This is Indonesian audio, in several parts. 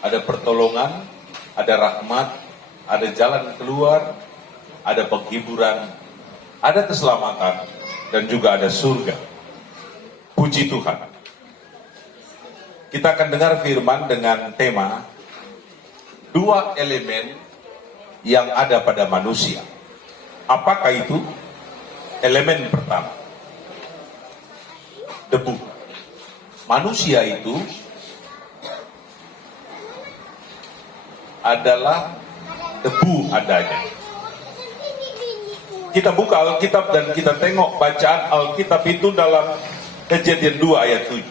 ada pertolongan, ada rahmat, ada jalan keluar, ada penghiburan, ada keselamatan, dan juga ada surga. Puji Tuhan. Kita akan dengar firman dengan tema dua elemen yang ada pada manusia. Apakah itu? Elemen pertama, debu. Manusia itu adalah debu adanya. Kita buka Alkitab dan kita tengok bacaan Alkitab itu dalam Kejadian 2 ayat 7.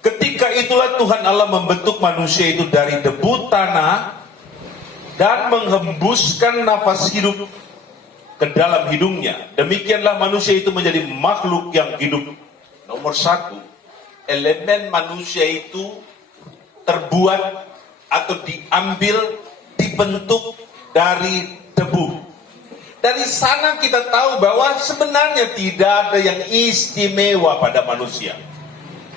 Ketika itulah Tuhan Allah membentuk manusia itu dari debu tanah dan menghembuskan nafas hidup ke dalam hidungnya. Demikianlah manusia itu menjadi makhluk yang hidup. Nomor satu, elemen manusia itu terbuat atau diambil, dibentuk dari debu. Dari sana kita tahu bahwa sebenarnya tidak ada yang istimewa pada manusia.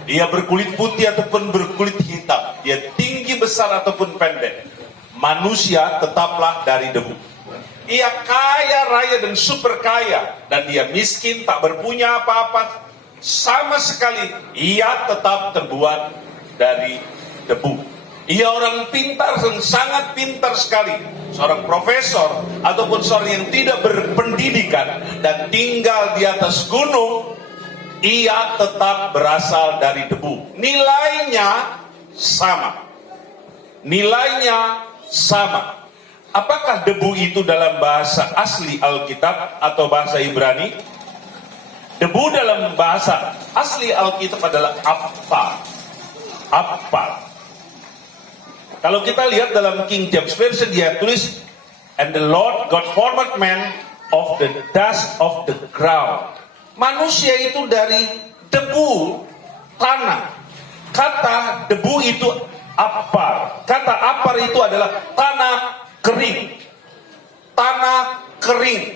Dia berkulit putih ataupun berkulit hitam, dia tinggi besar ataupun pendek, manusia tetaplah dari debu. Ia kaya raya dan super kaya, dan dia miskin tak berpunya apa-apa sama sekali, ia tetap terbuat dari debu. Ia orang pintar dan sangat pintar sekali, seorang profesor ataupun seorang yang tidak berpendidikan dan tinggal di atas gunung, ia tetap berasal dari debu. Nilainya sama. Nilainya sama. Apakah debu itu dalam bahasa asli Alkitab atau bahasa Ibrani? Debu dalam bahasa asli Alkitab adalah apa? Apa? Kalau kita lihat dalam King James Version, dia tulis, "And the Lord God formed man of the dust of the ground." Manusia itu dari debu tanah. Kata debu itu apar. Kata apar itu adalah tanah kering. Tanah kering.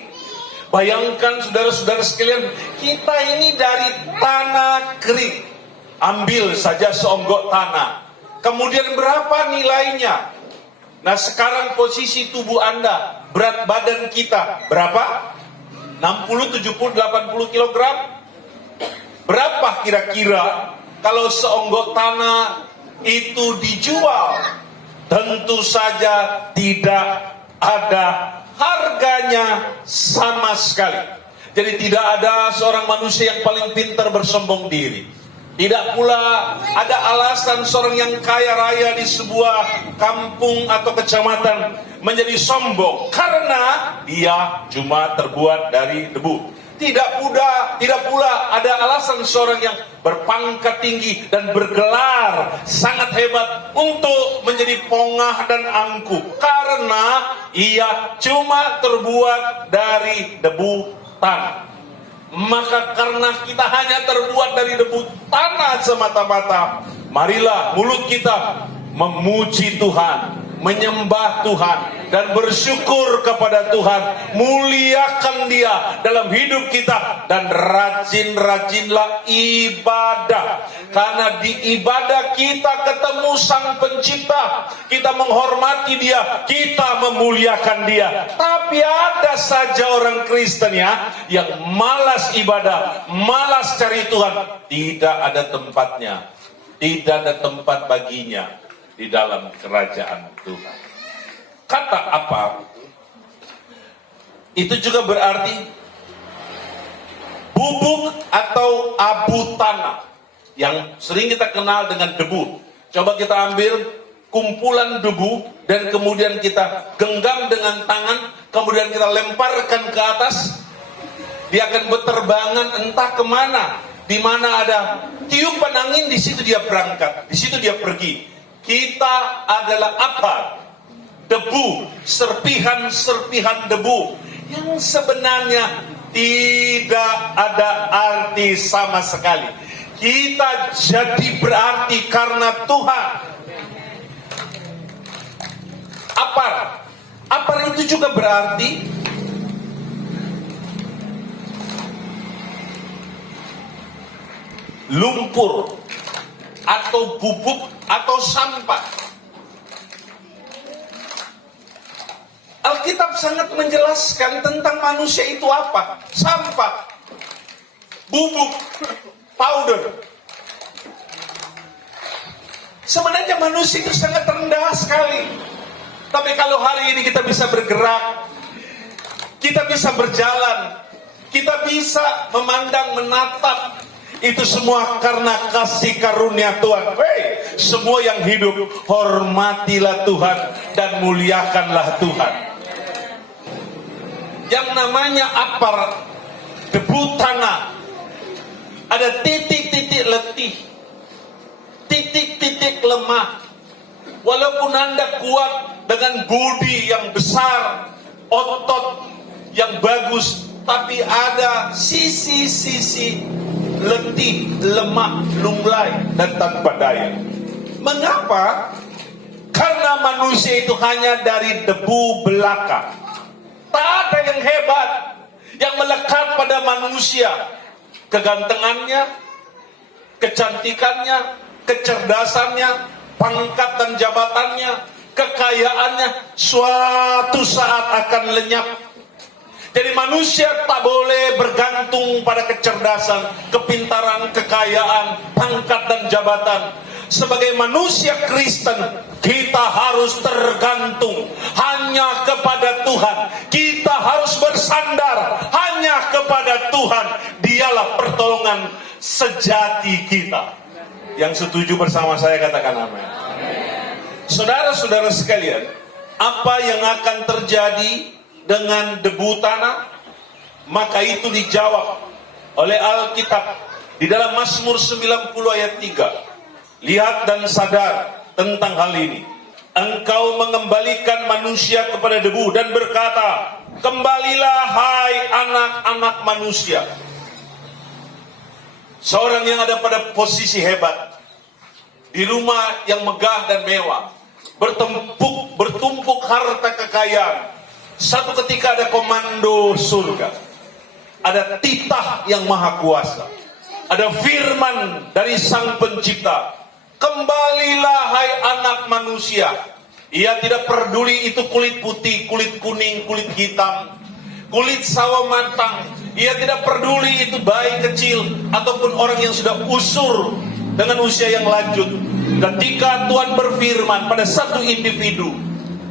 Bayangkan saudara-saudara sekalian, kita ini dari tanah kering. Ambil saja seonggok tanah. Kemudian berapa nilainya? Nah, sekarang posisi tubuh Anda, berat badan kita berapa? 60, 70, 80 kilogram? Berapa kira-kira kalau seonggok tanah itu dijual? Tentu saja tidak ada harganya sama sekali. Jadi tidak ada seorang manusia yang paling pintar bersombong diri. Tidak pula ada alasan seorang yang kaya raya di sebuah kampung atau kecamatan menjadi sombong karena dia cuma terbuat dari debu. Tidak pula ada alasan seorang yang berpangkat tinggi dan bergelar sangat hebat untuk menjadi pongah dan angkuh karena ia cuma terbuat dari debu tanah. Maka karena kita hanya terbuat dari debu tanah semata-mata, marilah mulut kita memuji Tuhan, menyembah Tuhan, dan bersyukur kepada Tuhan. Muliakan Dia dalam hidup kita, dan rajin-rajinlah ibadah. Karena di ibadah kita ketemu Sang Pencipta, kita menghormati Dia, kita memuliakan Dia. Tapi ada saja orang Kristen yang malas ibadah, malas cari Tuhan. Tidak ada tempatnya, tidak ada tempat baginya di dalam kerajaan Tuhan. Kata apa? Itu juga berarti bubuk atau abu tanah yang sering kita kenal dengan debu. Coba kita ambil kumpulan debu dan kemudian kita genggam dengan tangan, kemudian kita lemparkan ke atas. Dia akan berterbangan entah kemana. Di mana ada tiupan angin, di situ dia berangkat, di situ dia pergi. Kita adalah apa? Debu, serpihan-serpihan debu yang sebenarnya tidak ada arti sama sekali. Kita jadi berarti karena Tuhan. Apar itu juga berarti lumpur. atau bubuk atau sampah. Alkitab sangat menjelaskan tentang manusia itu apa? Sampah, bubuk, powder. Sebenarnya manusia itu sangat rendah sekali. Tapi kalau hari ini kita bisa bergerak, kita bisa berjalan, kita bisa memandang, menatap, itu semua karena kasih karunia Tuhan. Semua yang hidup, hormatilah Tuhan dan muliakanlah Tuhan. Yang namanya apa? Debu tanah. Ada titik-titik letih, titik-titik lemah. Walaupun Anda kuat dengan budi yang besar, otot yang bagus, tapi ada sisi-sisi letih, lemah, lunglai, dan tanpa daya. Mengapa? Karena manusia itu hanya dari debu belaka. Tak ada yang hebat yang melekat pada manusia. Kegantengannya, kecantikannya, kecerdasannya, pangkat dan jabatannya, kekayaannya, suatu saat akan lenyap. Jadi manusia tak boleh bergantung pada kecerdasan, kepintaran, kekayaan, pangkat dan jabatan. Sebagai manusia Kristen, kita harus tergantung hanya kepada Tuhan. Kita harus bersandar hanya kepada Tuhan. Dialah pertolongan sejati kita. Yang setuju bersama saya katakan amin. Saudara-saudara sekalian, apa yang akan terjadi dengan debu tanah? Maka itu dijawab oleh Alkitab di dalam Mazmur 90 ayat 3. Lihat dan sadar tentang hal ini. Engkau mengembalikan manusia kepada debu dan berkata, kembalilah hai anak-anak manusia. Seorang yang ada pada posisi hebat, di rumah yang megah dan mewah, bertumpuk harta kekayaan. Satu ketika ada komando surga, ada titah yang maha kuasa, ada firman dari Sang Pencipta. Kembalilah hai anak manusia. Ia tidak peduli itu kulit putih, kulit kuning, kulit hitam, kulit sawo matang. Ia tidak peduli itu bayi kecil ataupun orang yang sudah usur dengan usia yang lanjut. Ketika Tuhan berfirman pada satu individu,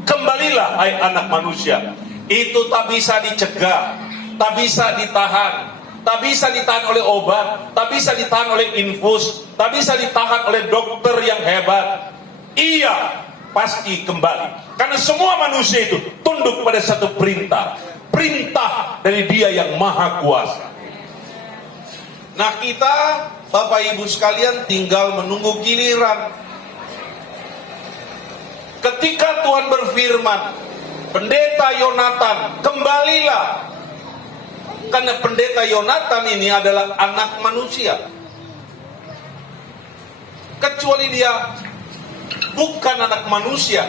kembalilah hai anak manusia, itu tak bisa dicegah, tak bisa ditahan, tak bisa ditahan oleh obat, tak bisa ditahan oleh infus, tak bisa ditahan oleh dokter yang hebat. Ia pasti kembali. Karena semua manusia itu tunduk pada satu perintah. Perintah dari Dia yang maha kuasa. Nah kita, Bapak Ibu sekalian, tinggal menunggu giliran. Ketika Tuhan berfirman, Pendeta Yonatan, kembalilah. Karena Pendeta Yonatan ini adalah anak manusia. Kecuali dia bukan anak manusia,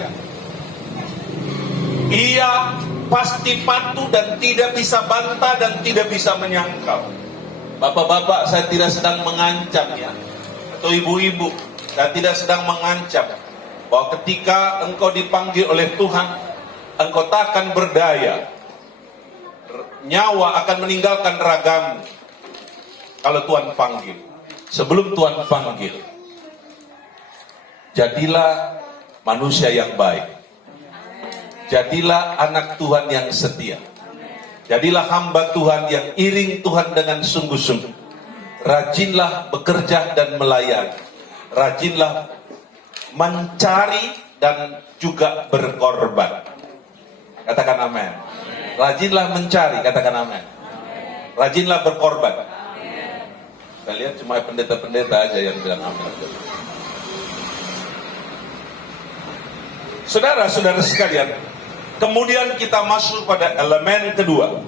ia pasti patuh dan tidak bisa bantah dan tidak bisa menyangkal. Bapak-bapak, saya tidak sedang mengancam ya, atau ibu-ibu, saya tidak sedang mengancam bahwa ketika engkau dipanggil oleh Tuhan, engkau tak akan berdaya. Nyawa akan meninggalkan ragamu kalau Tuhan panggil. Sebelum Tuhan panggil, jadilah manusia yang baik. Jadilah anak Tuhan yang setia. Jadilah hamba Tuhan yang iring Tuhan dengan sungguh-sungguh. Rajinlah bekerja dan melayani. Rajinlah mencari dan juga berkorban. Katakan amin. Rajinlah mencari, katakan amin. Rajinlah berkorban. Kita lihat cuma pendeta-pendeta aja yang bilang amin. Saudara-saudara sekalian, kemudian kita masuk pada elemen kedua.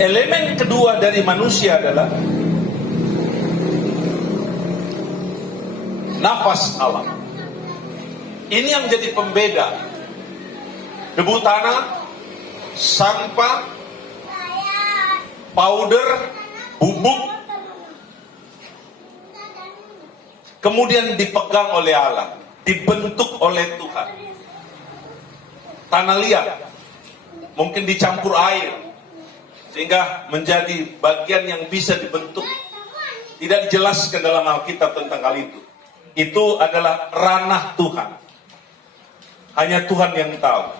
Elemen kedua dari manusia adalah nafas Allah. Ini yang menjadi pembeda. Debu tanah, sampah, powder, bubuk. kemudian dipegang oleh Allah, dibentuk oleh Tuhan. Tanah liat, mungkin dicampur air, sehingga menjadi bagian yang bisa dibentuk. Tidak dijelaskan dalam Alkitab tentang hal itu. Itu adalah ranah Tuhan. Hanya Tuhan yang tahu.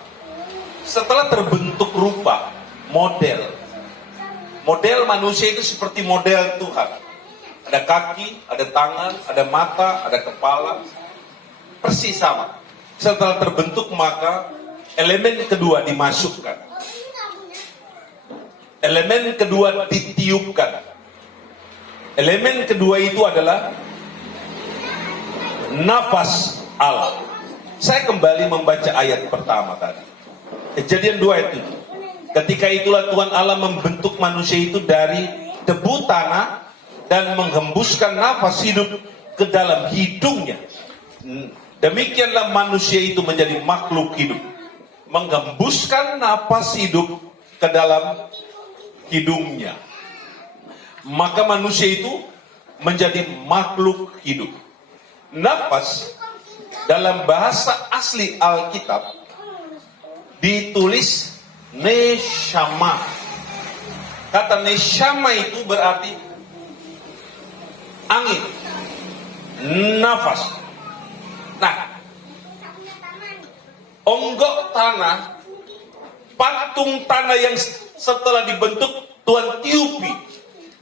Setelah terbentuk rupa, model manusia itu seperti model Tuhan. Ada kaki, ada tangan, ada mata, ada kepala. Persis sama. Setelah terbentuk maka elemen kedua dimasukkan. Elemen kedua ditiupkan. Elemen kedua itu adalah nafas Allah. Saya kembali membaca ayat pertama tadi. Kejadian 2 ayat 7. Ketika itulah Tuhan Allah membentuk manusia itu dari debu tanah dan menghembuskan nafas hidup ke dalam hidungnya. Demikianlah manusia itu menjadi makhluk hidup. Menghembuskan nafas hidup ke dalam hidungnya. Maka manusia itu menjadi makhluk hidup. Nafas dalam bahasa asli Alkitab ditulis neshama. Kata neshama itu berarti angin, nafas. Nah, onggok tanah, patung tanah yang setelah dibentuk Tuhan tiupi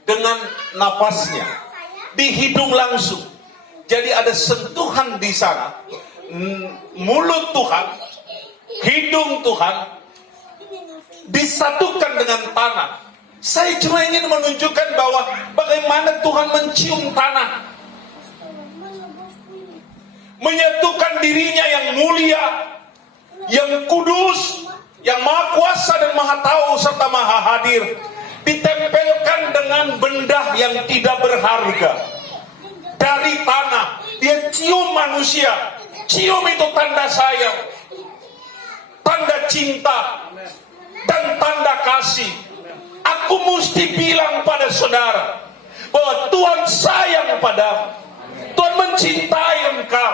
dengan nafasnya di hidung langsung. Jadi ada sentuhan di sana. Mulut Tuhan, hidung Tuhan disatukan dengan tanah. Saya cuma ingin menunjukkan bahwa bagaimana Tuhan mencium tanah, menyatukan dirinya yang mulia, yang kudus, yang maha kuasa dan maha tahu serta maha hadir, ditempelkan dengan benda yang tidak berharga dari tanah. Dia cium manusia. Cium itu tanda sayang, tanda cinta, dan tanda kasih. Aku mesti bilang pada saudara bahwa Tuhan sayang padamu. Tuhan mencintai engkau.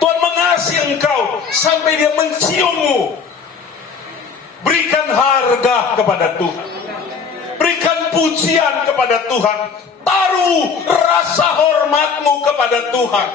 Tuhan mengasihi engkau sampai dia menciummu. Berikan harga kepada Tuhan. Berikan pujian kepada Tuhan. Taruh rasa hormatmu kepada Tuhan.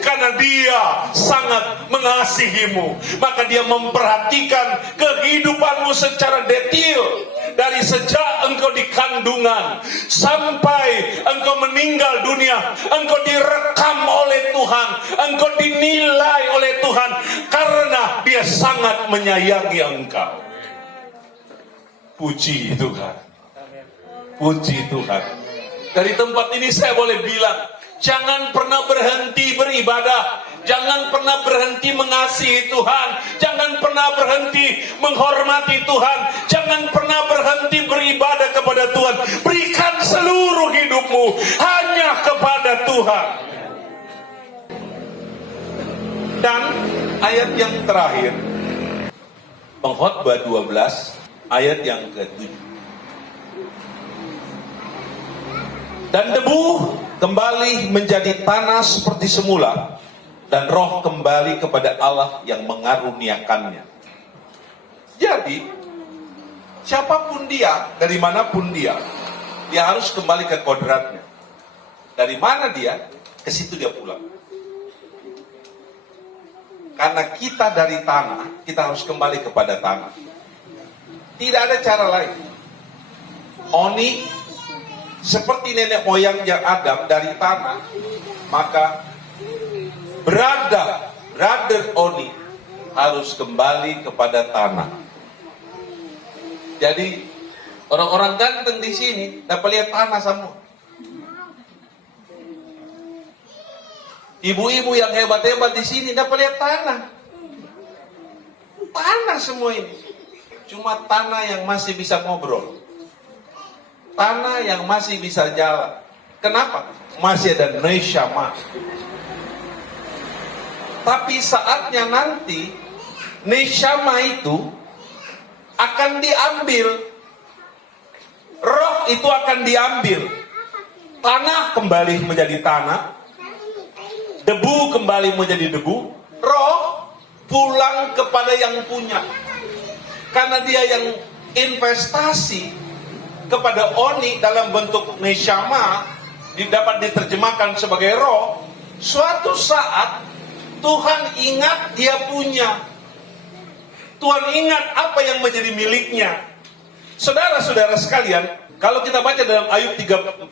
Karena dia sangat mengasihimu. Maka dia memperhatikan kehidupanmu secara detail. Dari sejak engkau di kandungan sampai engkau meninggal dunia, engkau direkam oleh Tuhan, engkau dinilai oleh Tuhan. Karena dia sangat menyayangi engkau. Puji Tuhan. Puji Tuhan. Dari tempat ini saya boleh bilang, jangan pernah berhenti beribadah. Jangan pernah berhenti mengasihi Tuhan. Jangan pernah berhenti menghormati Tuhan. Jangan pernah berhenti beribadah kepada Tuhan. Berikan seluruh hidupmu hanya kepada Tuhan. Dan ayat yang terakhir, Pengkhotbah 12 ayat yang ke-7. Dan debu kembali menjadi tanah seperti semula, dan roh kembali kepada Allah yang mengaruniakannya. Jadi, siapapun dia, dari manapun dia harus kembali ke kodratnya. Dari mana dia, ke situ dia pulang. Karena kita dari tanah, kita harus kembali kepada tanah. Tidak ada cara lain. Oni seperti nenek moyangnya Adam dari tanah, maka brother Oni harus kembali kepada tanah. Jadi orang-orang ganteng di sini dapat lihat tanah semua. Ibu-ibu yang hebat-hebat di sini dapat lihat tanah. Tanah semua ini. Cuma tanah yang masih bisa ngobrol. Tanah yang masih bisa jalan. Kenapa? Masih ada neshama. Tapi saatnya nanti neshama itu akan diambil. Roh itu akan diambil. Tanah kembali menjadi tanah. Debu kembali menjadi debu, roh pulang kepada yang punya. Karena dia yang investasi kepada oni dalam bentuk neshama, dapat diterjemahkan sebagai roh. Suatu saat Tuhan ingat dia punya. Tuhan ingat apa yang menjadi miliknya. Saudara-saudara sekalian, kalau kita baca dalam Ayub 34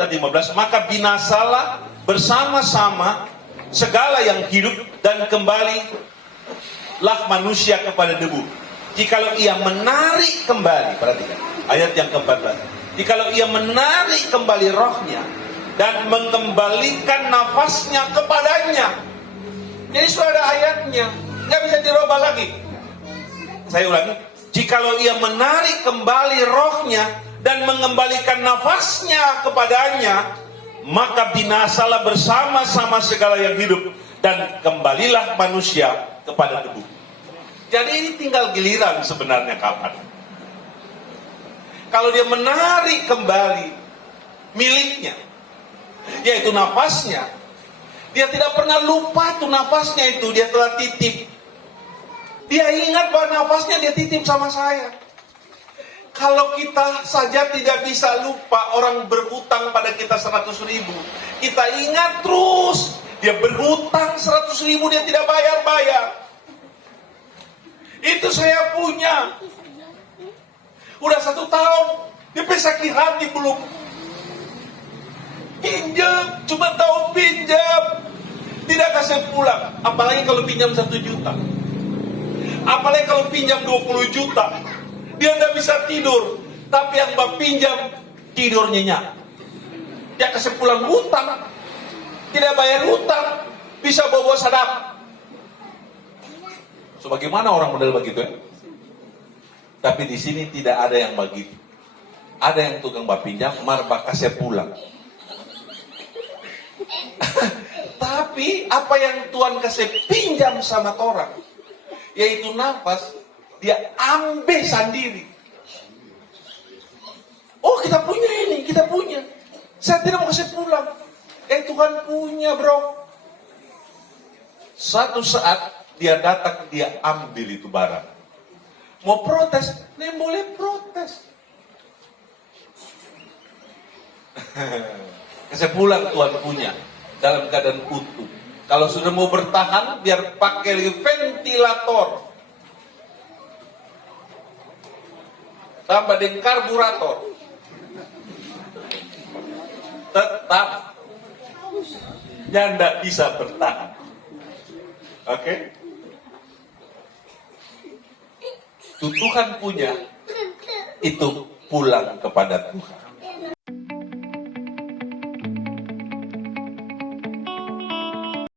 dan 15, maka binasalah bersama-sama segala yang hidup dan kembalilah manusia kepada debu. Jikalau ia menarik kembali, perhatikan ayat yang ke-14. Jikalau ia menarik kembali rohnya dan mengembalikan nafasnya kepadanya. Jadi sudah ada ayatnya, nggak bisa dirubah lagi. Saya ulangi, jikalau ia menarik kembali rohnya dan mengembalikan nafasnya kepadanya, maka binasalah bersama-sama segala yang hidup dan kembalilah manusia kepada debu. Jadi ini tinggal giliran sebenarnya kapan. Kalau dia menarik kembali miliknya, yaitu nafasnya, dia tidak pernah lupa tuh nafasnya itu, dia telah titip. Dia ingat bahwa nafasnya dia titip sama saya. Kalau kita saja tidak bisa lupa orang berhutang pada kita 100.000, kita ingat terus dia berhutang 100.000, dia tidak bayar-bayar. Itu saya punya. Udah 1 tahun, dia sakit hati belum. Pinjam, cuma tahu pinjam, tidak kasih pulang. Apalagi kalau pinjam 1 juta. Apalagi kalau pinjam 20 juta. Dia tidak bisa tidur. Tapi yang Mbak pinjam, tidur nyenyak. Dia kasih pulang hutang. Tidak bayar hutang. Bisa bawa sadap. So bagaimana orang model begitu ya? Tapi di sini tidak ada yang begitu. Ada yang tukang Mbak pinjam, Mbak kasih pulang. Tapi apa yang Tuhan kasih pinjam sama orang, yaitu nafas, dia ambil sendiri. Oh kita punya ini, kita punya. Saya tidak mau kasih pulang. Tuhan punya bro. Satu saat dia datang, dia ambil itu barang. Mau protes, dia boleh protes. Kasih pulang Tuhan punya. Dalam keadaan utuh. Kalau sudah mau bertahan, biar pakai ventilator. Tambah dengan karburator. Tetap. Yang tidak bisa bertahan. Oke? Tuhan punya, itu pulang kepada Tuhan.